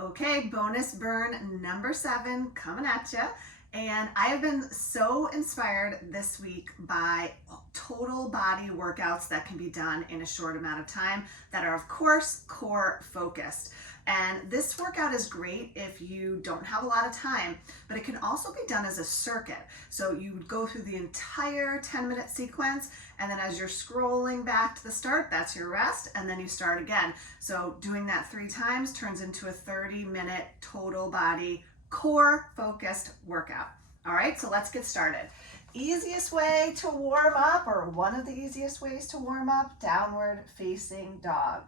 Okay, bonus burn number 7 coming at you. And I have been so inspired this week by total body workouts that can be done in a short amount of time that are, of course, core focused. And this workout is great if you don't have a lot of time, but it can also be done as a circuit. So you would go through the entire 10-minute sequence, and then as you're scrolling back to the start, that's your rest, and then you start again. So doing that 3 times turns into a 30-minute total body core focused workout. All right, so let's get started. Easiest way to warm up, or one of the easiest ways to warm up, downward facing dog.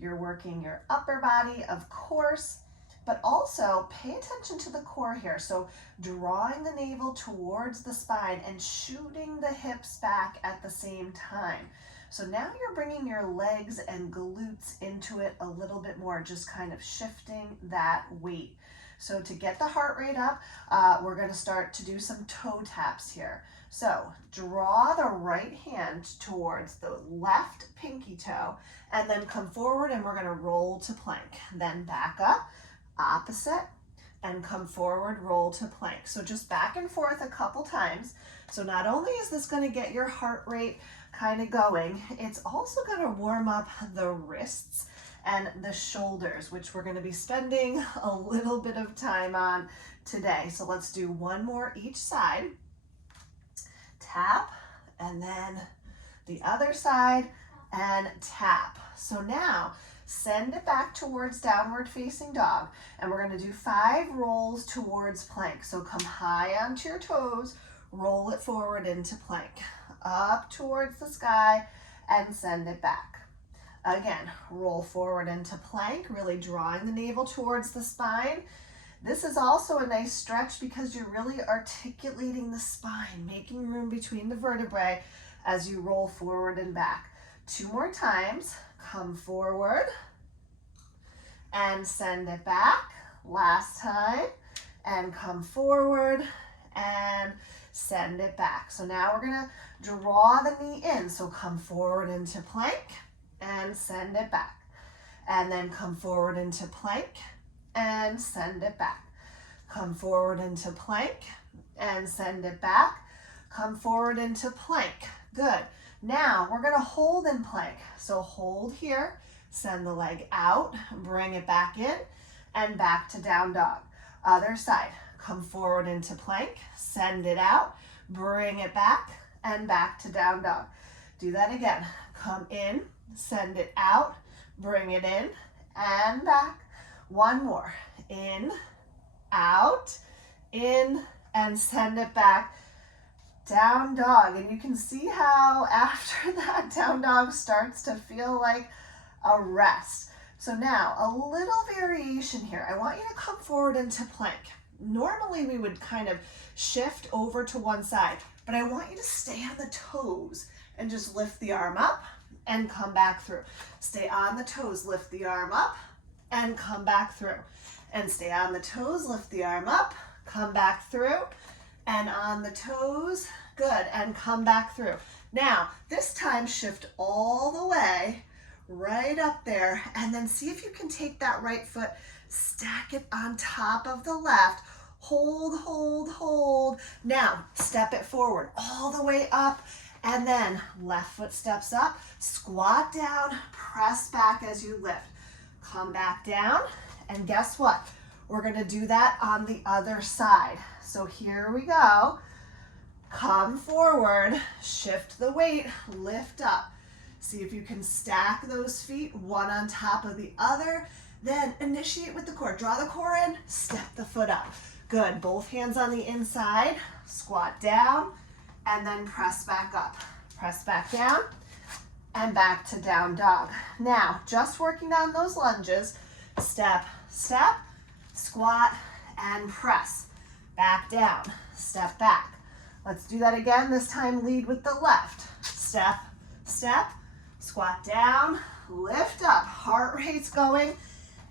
You're working your upper body, of course, but also pay attention to the core here. So drawing the navel towards the spine and shooting the hips back at the same time. So now you're bringing your legs and glutes into it a little bit more, just kind of shifting that weight. So to get the heart rate up, we're going to start to do some toe taps here. So draw the right hand towards the left pinky toe and then come forward, and we're going to roll to plank. Then back up, opposite, and come forward, roll to plank. So just back and forth a couple times. So not only is this going to get your heart rate kind of going, it's also going to warm up the wrists and the shoulders, which we're going to be spending a little bit of time on today. So let's do one more each side. Tap, and then the other side, and tap. So now send it back towards downward facing dog, and we're going to do 5 rolls towards plank. So come high onto your toes, roll it forward into plank, up towards the sky, and send it back. Again, roll forward into plank, really drawing the navel towards the spine. This is also a nice stretch because you're really articulating the spine, making room between the vertebrae as you roll forward and back. 2 more times. Come forward and send it back. Last time. And come forward and send it back. So now we're going to draw the knee in. So come forward into plank and send it back. And then come forward into plank and send it back. Come forward into plank and send it back. Come forward into plank. Good. Now we're going to hold in plank. So hold here, send the leg out, bring it back in, and back to down dog. Other side. Come forward into plank, send it out, bring it back, and back to down dog. Do that again. Come in, send it out, bring it in, and back. One more. In, out, in, and send it back. Down dog. And you can see how after that down dog starts to feel like a rest. So now a little variation here. I want you to come forward into plank. Normally we would kind of shift over to one side, but I want you to stay on the toes and just lift the arm up and come back through. Stay on the toes, lift the arm up and come back through. And stay on the toes, lift the arm up, come back through, and on the toes, good, and come back through. Now, this time shift all the way right up there, and then see if you can take that right foot, stack it on top of the left, hold, hold, hold. Now, step it forward all the way up, and then left foot steps up, squat down, press back as you lift. Come back down, and guess what? We're going to do that on the other side. So here we go. Come forward, shift the weight, lift up. See if you can stack those feet one on top of the other. Then initiate with the core. Draw the core in, step the foot up. Good. Both hands on the inside. Squat down, and then press back up. Press back down, and back to down dog. Now, just working on those lunges. Step, step, squat, and press. Back down, step back. Let's do that again. This time lead with the left. Step, step, squat down, lift up. Heart rate's going,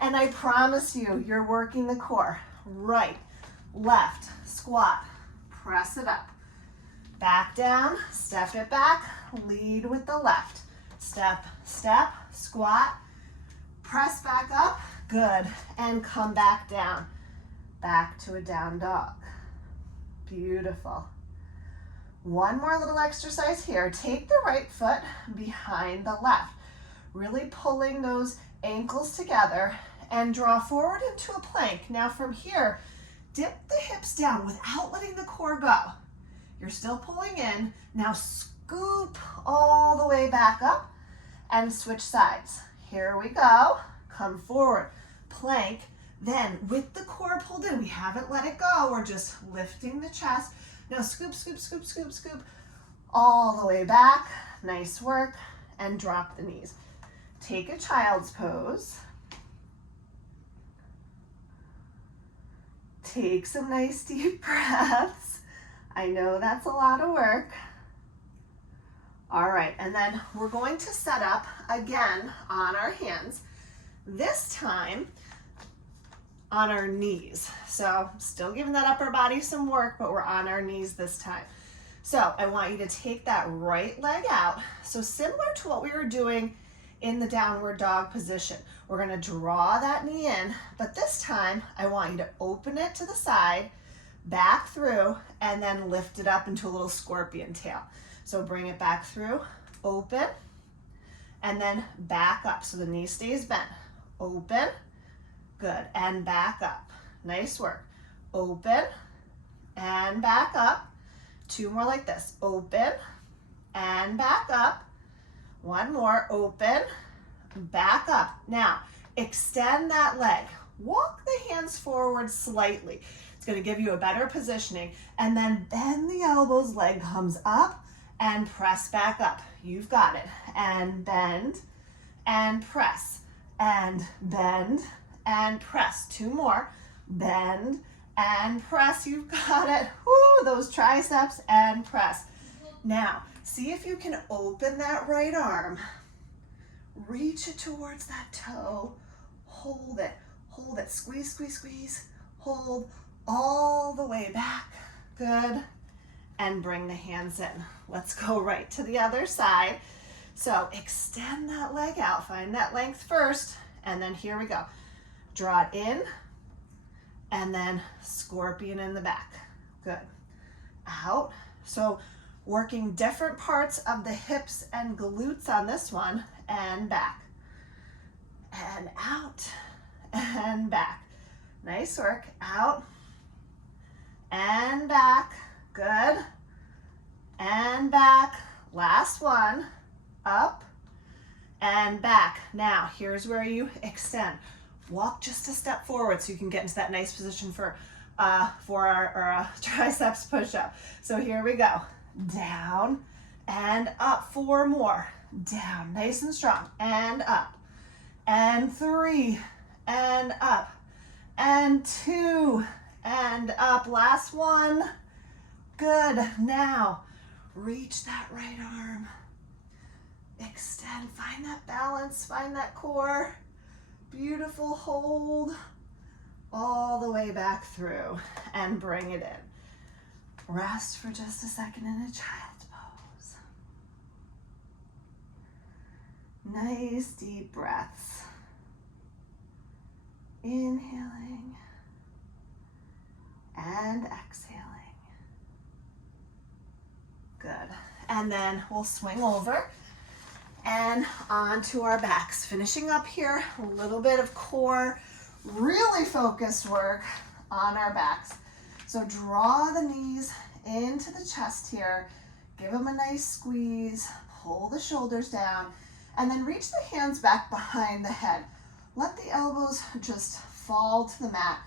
and I promise you, you're working the core. Right, left, squat, press it up. Back down, step it back, lead with the left. Step, step, squat, press back up, good, and come back down, back to a down dog. Beautiful. One more little exercise here. Take the right foot behind the left, really pulling those ankles together and draw forward into a plank. Now from here, dip the hips down without letting the core go. You're still pulling in. Now scoop all the way back up and switch sides. Here we go. Come forward, plank. Then with the core pulled in, we haven't let it go. We're just lifting the chest. Now scoop, scoop, scoop, scoop, scoop, all the way back. Nice work. And drop the knees. Take a child's pose. Take some nice deep breaths. I know that's a lot of work. All right, and then we're going to set up again on our hands. This time on our knees. So still giving that upper body some work, but we're on our knees this time. So I want you to take that right leg out. So similar to what we were doing in the downward dog position. We're gonna draw that knee in, but this time I want you to open it to the side, back through, and then lift it up into a little scorpion tail. So bring it back through, open, and then back up. So the knee stays bent. Open, good, and back up. Nice work. Open, and back up. Two more like this. Open, and back up. One more, open, back up. Now, extend that leg. Walk the hands forward slightly. It's gonna give you a better positioning. And then bend the elbows, leg comes up, and press back up. You've got it. And bend, and press, and bend, and press. Two more. Bend, and press. You've got it. Woo, those triceps, and press. Now, see if you can open that right arm. Reach it towards that toe. Hold it. Hold it. Squeeze, squeeze, squeeze. Hold all the way back. Good. And bring the hands in. Let's go right to the other side. So extend that leg out. Find that length first. And then here we go. Draw it in. And then scorpion in the back. Good. Out. So working different parts of the hips and glutes on this one. And back. And out. And back. Nice work. Out. And back. Good. And back. Last one. Up. And back. Now, here's where you extend. Walk just a step forward so you can get into that nice position for our triceps push-up. So here we go. Down and up. Four more. Down, nice and strong. And up. And three. And up. And two. And up. Last one. Good. Now, reach that right arm. Extend. Find that balance. Find that core. Beautiful. Hold all the way back through and bring it in. Rest for just a second in a child's pose. Nice deep breaths. Inhaling and exhaling. Good. And then we'll swing over and onto our backs. Finishing up here, a little bit of core, really focused work on our backs. So draw the knees into the chest here, give them a nice squeeze, pull the shoulders down, and then reach the hands back behind the head. Let the elbows just fall to the mat.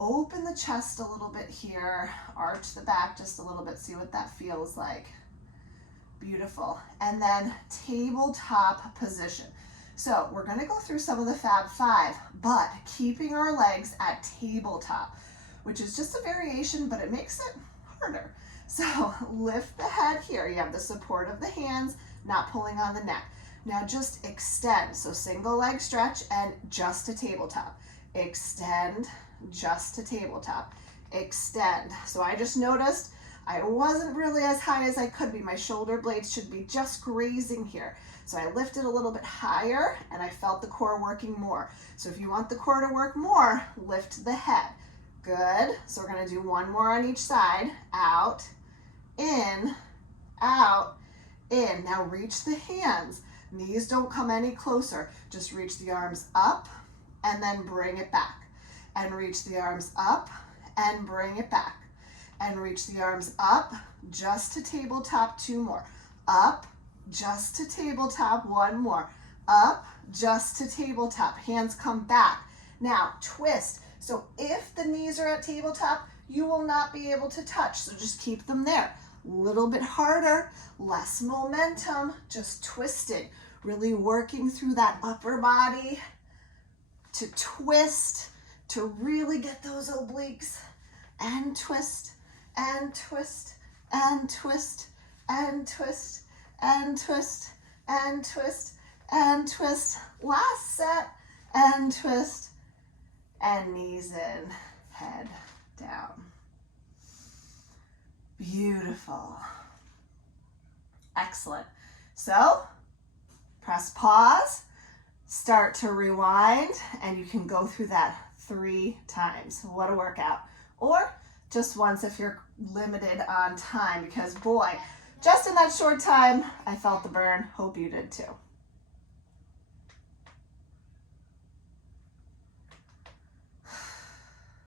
Open the chest a little bit here, arch the back just a little bit, see what that feels like. Beautiful. And then tabletop position. So we're going to go through some of the Fab Five, but keeping our legs at tabletop, which is just a variation, but it makes it harder. So lift the head here. You have the support of the hands, not pulling on the neck. Now just extend. So single leg stretch and just to tabletop. Extend, just to tabletop. Extend. So I just noticed I wasn't really as high as I could be. My shoulder blades should be just grazing here. So I lifted a little bit higher and I felt the core working more. So if you want the core to work more, lift the head. Good. So we're going to do one more on each side. Out, in, out, in. Now reach the hands. Knees don't come any closer. Just reach the arms up and then bring it back. And reach the arms up and bring it back. And reach the arms up just to tabletop. Two more. Up, just to tabletop. One more. Up, just to tabletop. Hands come back. Now twist. So if the knees are at tabletop, you will not be able to touch. So just keep them there. A little bit harder, less momentum, just twisting. Really working through that upper body to twist, to really get those obliques. And twist, and twist, and twist, and twist, and twist, and twist, and twist. Last set, and twist, and knees in, head down. Beautiful. Excellent. So press pause, start to rewind, and you can go through that 3 times. What a workout. Or just once if you're limited on time, because boy, just in that short time, I felt the burn. Hope you did too.